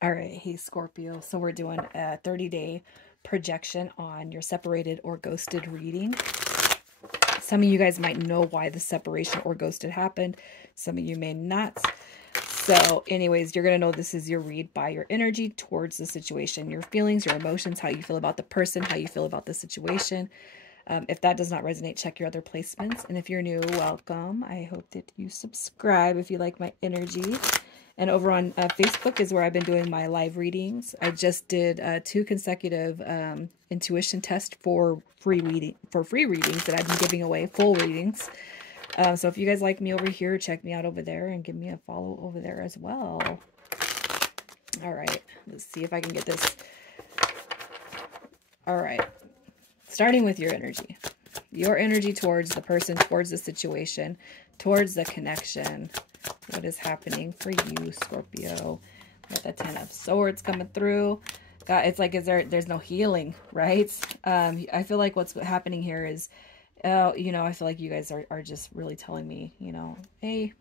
All right, hey Scorpio. So we're doing a 30-day projection on your separated or ghosted reading. Some of you guys might know why the separation or ghosted happened. Some of you may not. So anyways, you're going to know this is your read by your energy towards the situation, your feelings, your emotions, how you feel about the person, how you feel about the situation. If that does not resonate, check your other placements. And if you're new, welcome. I hope that you subscribe if you like my energy. And over on Facebook is where I've been doing my live readings. I just did 2 consecutive intuition tests for free readings that I've been giving away, full readings. So if you guys like me over here, check me out over there and give me a follow over there as well. All right, let's see if I can get this. All right, starting with your energy. Your energy towards the person, towards the situation, towards the connection. What is happening for you, Scorpio? Got the 10 of Swords coming through. God, it's like, there's no healing, right? I feel like what's happening here is, you know, I feel like you guys are just really telling me, you know, hey,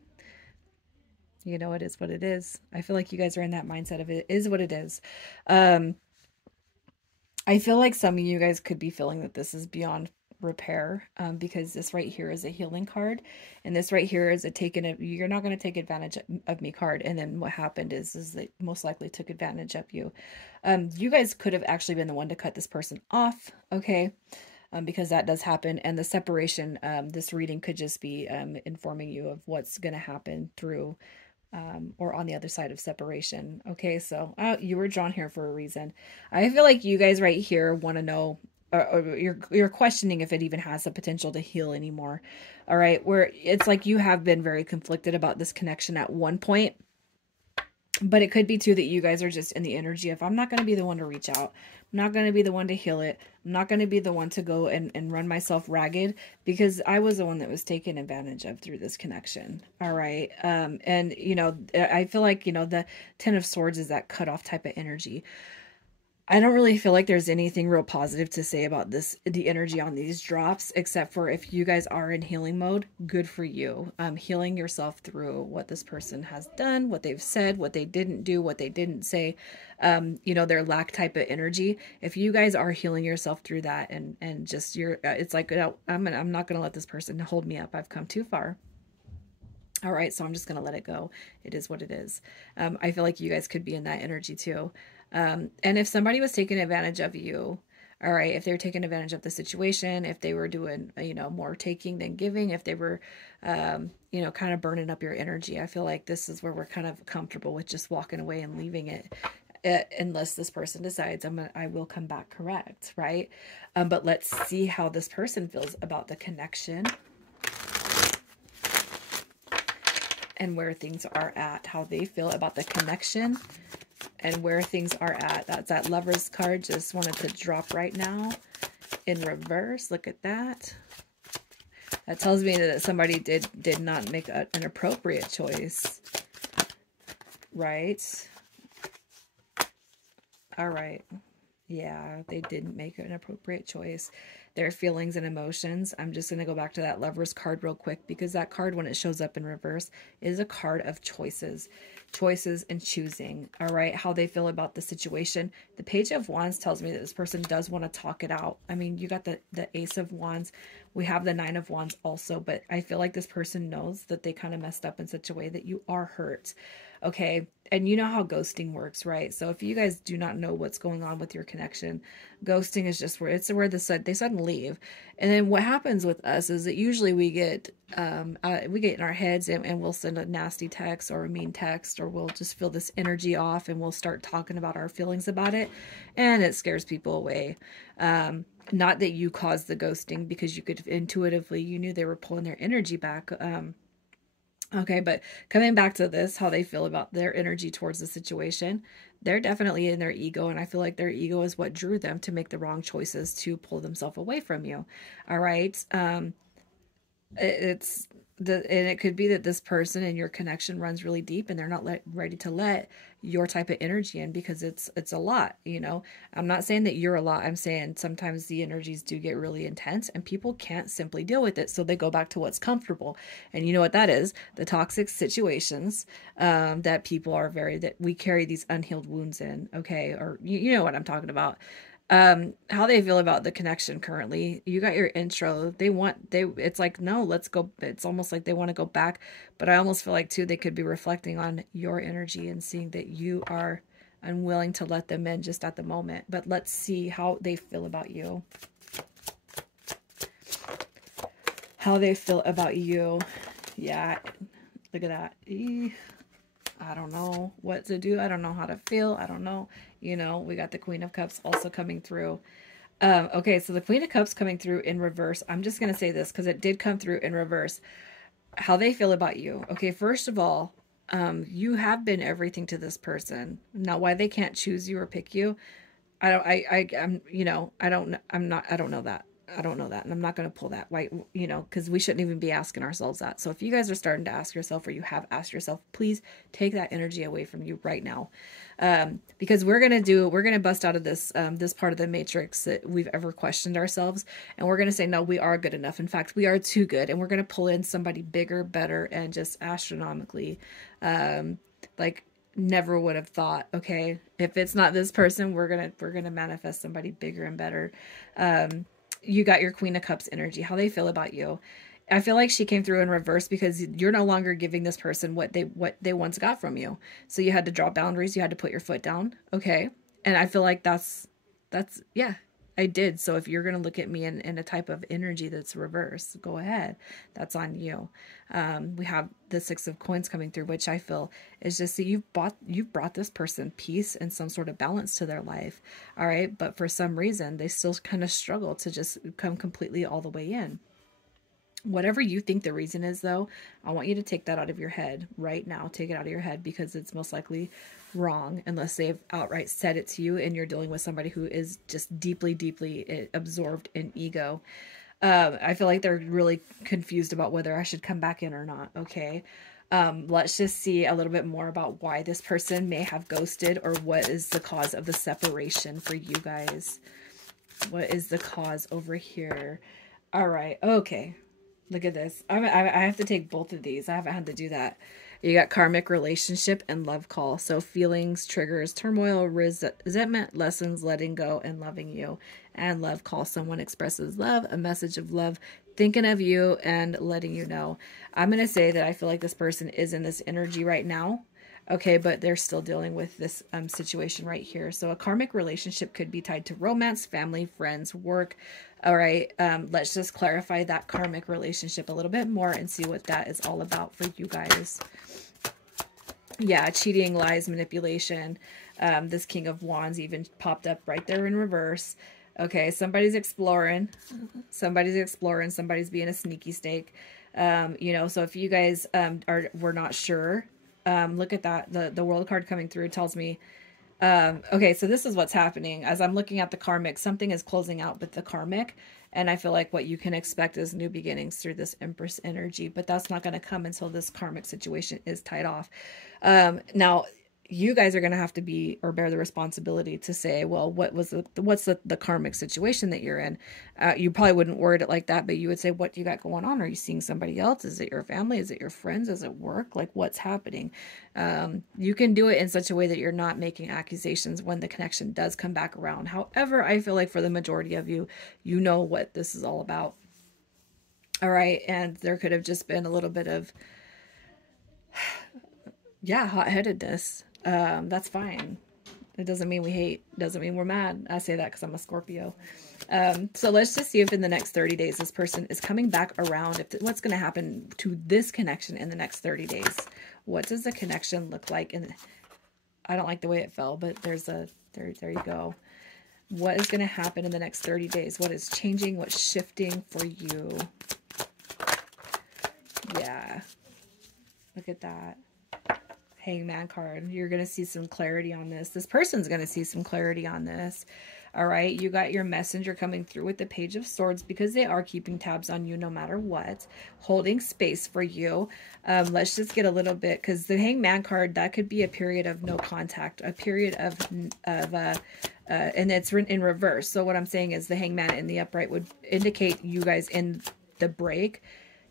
you know, it is what it is. I feel like you guys are in that mindset of it is what it is. I feel like some of you guys could be feeling that this is beyond repair, because this right here is a healing card, and this right here is a you're not going to take advantage of me card. And then what happened is they most likely took advantage of you. You guys could have actually been the one to cut this person off, okay? Because that does happen. And the separation, this reading could just be informing you of what's going to happen through or on the other side of separation. Okay, so you were drawn here for a reason. I feel like you guys right here want to know, or you're questioning if it even has the potential to heal anymore. All right, where it's like you have been very conflicted about this connection at one point. But it could be too that you guys are just in the energy of, I'm not going to be the one to reach out. I'm not going to be the one to heal it. I'm not going to be the one to go and run myself ragged, because I was the one that was taken advantage of through this connection. All right. And, you know, I feel like, you know, the 10 of Swords is that cutoff type of energy. I don't really feel like there's anything real positive to say about the energy on these drops, except for if you guys are in healing mode, good for you. Healing yourself through what this person has done, what they've said, what they didn't do, what they didn't say, you know, their lack type of energy. If you guys are healing yourself through that and just it's like, no, I'm not going to let this person hold me up. I've come too far. All right, so I'm just going to let it go. It is what it is. I feel like you guys could be in that energy too. And if somebody was taking advantage of you, all right, if they were taking advantage of the situation, if they were doing, you know, more taking than giving, if they were, you know, kind of burning up your energy, I feel like this is where we're kind of comfortable with just walking away and leaving it. Unless this person decides I will come back correct, right? But let's see how this person feels about the connection and where things are at, how they feel about the connection and where things are at. That's that Lovers card. Just wanted to drop right now in reverse. Look at that. That tells me that somebody did not make an appropriate choice, right? All right. Yeah, they didn't make an appropriate choice. Their feelings and emotions. I'm just going to go back to that Lovers card real quick, because that card, when it shows up in reverse, is a card of choices. Choices and choosing. All right, how they feel about the situation. The Page of Wands tells me that this person does want to talk it out. I mean, you got the Ace of Wands. We have the Nine of Wands also, but I feel like this person knows that they kind of messed up in such a way that you are hurt. Okay, and you know how ghosting works, right? So if you guys do not know what's going on with your connection, ghosting is just where they suddenly leave. And then what happens with us is that usually we get in our heads and we'll send a nasty text or a mean text, or we'll just feel this energy off and we'll start talking about our feelings about it, and it scares people away. Not that you caused the ghosting, because you could intuitively, you knew they were pulling their energy back. Okay, but coming back to this, how they feel about their energy towards the situation, they're definitely in their ego, and I feel like their ego is what drew them to make the wrong choices to pull themselves away from you. All right, and it could be that this person and your connection runs really deep, and they're not ready to let your type of energy in, because it's a lot, you know. I'm not saying that you're a lot. I'm saying sometimes the energies do get really intense and people can't simply deal with it. So they go back to what's comfortable. And you know what that is? The toxic situations that people are that we carry these unhealed wounds in. Okay. Or you know what I'm talking about. How they feel about the connection currently. You got your intro. It's like, no, let's go. It's almost like they want to go back, but I almost feel like too, they could be reflecting on your energy and seeing that you are unwilling to let them in just at the moment. But let's see how they feel about you. How they feel about you. Yeah. Look at that. I don't know what to do. I don't know how to feel. I don't know. You know, we got the Queen of Cups also coming through. Okay, so the Queen of Cups coming through in reverse. I'm just going to say this because it did come through in reverse. How they feel about you. Okay, first of all, you have been everything to this person. Now, why they can't choose you or pick you, I don't know that. I don't know that. And I'm not going to pull that, right? You know, because we shouldn't even be asking ourselves that. So if you guys are starting to ask yourself, or you have asked yourself, please take that energy away from you right now. Because we're going to bust out of this, this part of the matrix that we've ever questioned ourselves. And we're going to say, no, we are good enough. In fact, we are too good. And we're going to pull in somebody bigger, better, and just astronomically, like never would have thought. Okay. If it's not this person, we're going to manifest somebody bigger and better. You got your Queen of Cups energy, how they feel about you. I feel like she came through in reverse because you're no longer giving this person what they once got from you. So you had to draw boundaries. You had to put your foot down. Okay. And I feel like that's, yeah, I did. So if you're going to look at me in a type of energy that's reverse, go ahead. That's on you. We have the Six of Coins coming through, which I feel is just that you've brought this person peace and some sort of balance to their life. All right. But for some reason, they still kind of struggle to just come completely all the way in. Whatever you think the reason is, though, I want you to take that out of your head right now. Take it out of your head, because it's most likely wrong unless they've outright said it to you and you're dealing with somebody who is just deeply, deeply absorbed in ego. I feel like they're really confused about whether I should come back in or not. Okay. Let's just see a little bit more about why this person may have ghosted, or what is the cause of the separation for you guys. What is the cause over here? All right. Okay. Look at this. I have to take both of these. I haven't had to do that. You got karmic relationship and love call. So feelings, triggers, turmoil, resentment, lessons, letting go, and loving you. And love call. Someone expresses love, a message of love, thinking of you and letting you know. I'm going to say that I feel like this person is in this energy right now. Okay, but they're still dealing with this situation right here. So a karmic relationship could be tied to romance, family, friends, work. All right, let's just clarify that karmic relationship a little bit more and see what that is all about for you guys. Yeah, cheating, lies, manipulation. This King of Wands even popped up right there in reverse. Okay, somebody's exploring. Somebody's being a sneaky snake. You know, so if you guys were not sure, look at that. The World card coming through tells me, okay, so this is what's happening. As I'm looking at the karmic, something is closing out with the karmic. And I feel like what you can expect is new beginnings through this Empress energy, but that's not going to come until this karmic situation is tied off. Now, you guys are going to have to be, or bear the responsibility to say, well, what's the karmic situation that you're in? You probably wouldn't word it like that, but you would say, what do you got going on? Are you seeing somebody else? Is it your family? Is it your friends? Is it work? Like, what's happening? You can do it in such a way that you're not making accusations when the connection does come back around. However, I feel like for the majority of you, you know what this is all about. All right. And there could have just been a little bit of, yeah, hot-headedness. That's fine. It doesn't mean we hate. Doesn't mean we're mad. I say that because I'm a Scorpio. So let's just see if in the next 30 days this person is coming back around. What's going to happen to this connection in the next 30 days? What does the connection look like? And I don't like the way it fell, but there you go. What is going to happen in the next 30 days? What is changing? What's shifting for you? Yeah. Look at that. Hangman card. You're going to see some clarity on this. This person's going to see some clarity on this. All right, you got your messenger coming through with the Page of Swords because they are keeping tabs on you no matter what, holding space for you. Let's just get a little bit, because the Hangman card, that could be a period of no contact, a period of and it's in reverse. So what I'm saying is the Hangman in the upright would indicate you guys in the break.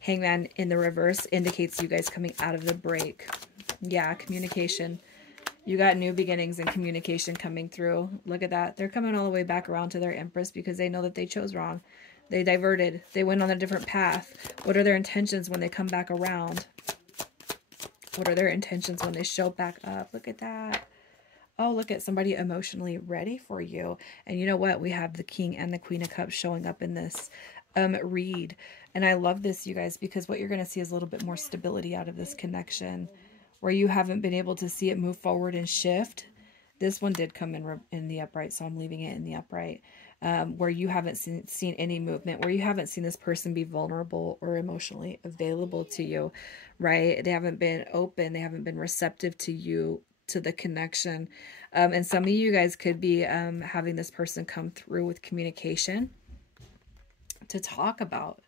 Hangman in the reverse indicates you guys coming out of the break. Yeah, communication. You got new beginnings and communication coming through. Look at that. They're coming all the way back around to their Empress because they know that they chose wrong. They diverted. They went on a different path. What are their intentions when they come back around? What are their intentions when they show back up? Look at that. Oh, look at somebody emotionally ready for you. And you know what? We have the King and the Queen of Cups showing up in this read. And I love this, you guys, because what you're going to see is a little bit more stability out of this connection. Where you haven't been able to see it move forward and shift. This one did come in the upright, so I'm leaving it in the upright. Where you haven't seen any movement, where you haven't seen this person be vulnerable or emotionally available to you, right? They haven't been open. They haven't been receptive to you, to the connection. And some of you guys could be having this person come through with communication to talk about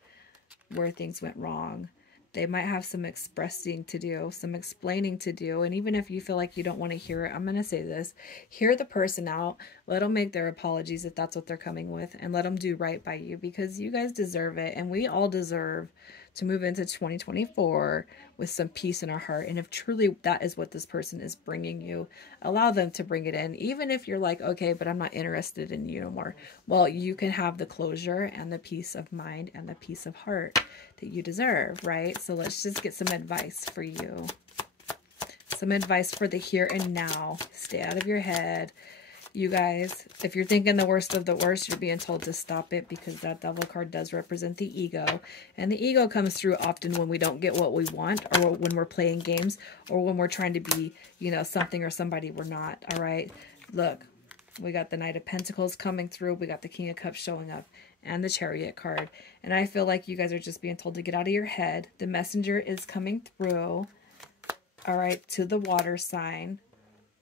where things went wrong. They might have some expressing to do, some explaining to do. And even if you feel like you don't want to hear it, I'm going to say this. Hear the person out. Let them make their apologies if that's what they're coming with. And let them do right by you because you guys deserve it. And we all deserve to move into 2024 with some peace in our heart. And if truly that is what this person is bringing you, allow them to bring it in. Even if you're like, okay, but I'm not interested in you no more. Well, you can have the closure and the peace of mind and the peace of heart that you deserve, right? So let's just get some advice for you. Some advice for the here and now. Stay out of your head. You guys, if you're thinking the worst of the worst, you're being told to stop it because that Devil card does represent the ego. And the ego comes through often when we don't get what we want or when we're playing games or when we're trying to be, you know, something or somebody we're not, all right? Look, we got the Knight of Pentacles coming through. We got the King of Cups showing up and the Chariot card. And I feel like you guys are just being told to get out of your head. The Messenger is coming through, all right, to the water sign.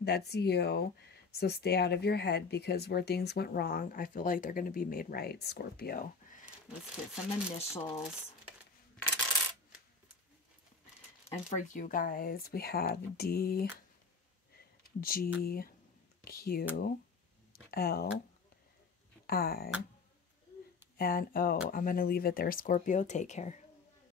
That's you. So stay out of your head because where things went wrong, I feel like they're going to be made right, Scorpio. Let's get some initials. And for you guys, we have D, G, Q, L, I, and O. I'm going to leave it there, Scorpio. Take care.